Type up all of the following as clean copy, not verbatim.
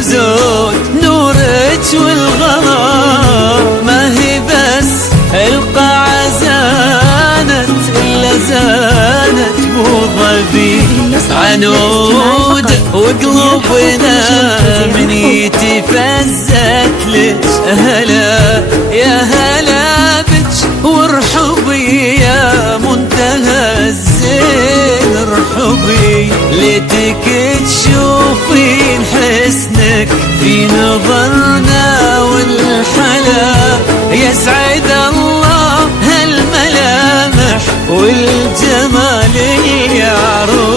وزود نورك والغرام. ما هي بس القاعة زانت إلا زانت أبو ظبي. عنود وقلوبنا من يتفزت لك. هلا يا هلا بك وارحبي يا منتهى الزين. ارحبي ليتك تشوفين حسنك في نظرنا والحلا. يسعد الله هالملامح والجمال اليعروبي.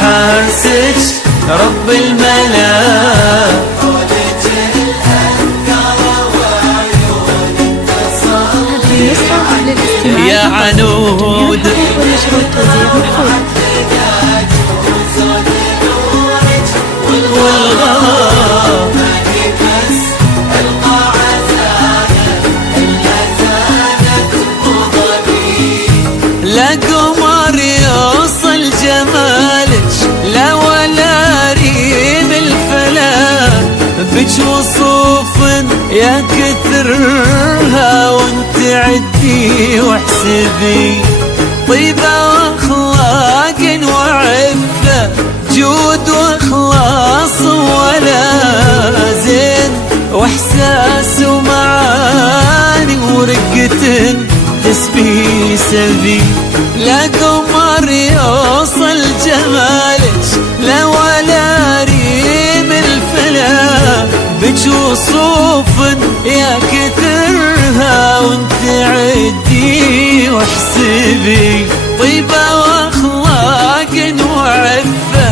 حارسك رب الملا. يا عنود والغرام. لا قمر يوصل جمالك لا ولا ريم الفلا. بج وصوف يا كثرها وانت عدي واحسبي. طيبة واخلاق وعفة جود واخلاص ولا زين واحساس ومعاني ورقة تسبي سبي. لا قمر يوصل جمالك لا ولا ريم الفلا. بج وصوف يا كثرها وانت عدي واحسبي. طيبة واخلاق وعفة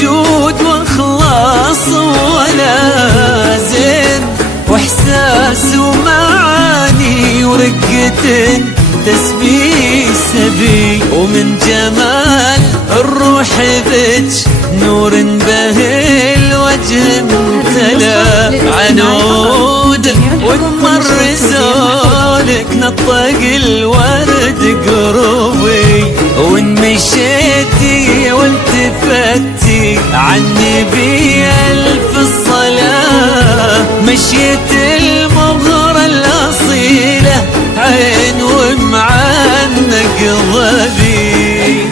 جود واخلاص ولا زين واحساس ومعاني ورقة تسبي سبي. ومن جمال الروح بك نور به الوجه امتلا. عنود وتمر زولك نطق الورد قروبي. وان مشيتي والتفتي عني بألف الصلاة. مشيت المغرى الأصيلة عين ومعنق ظبي.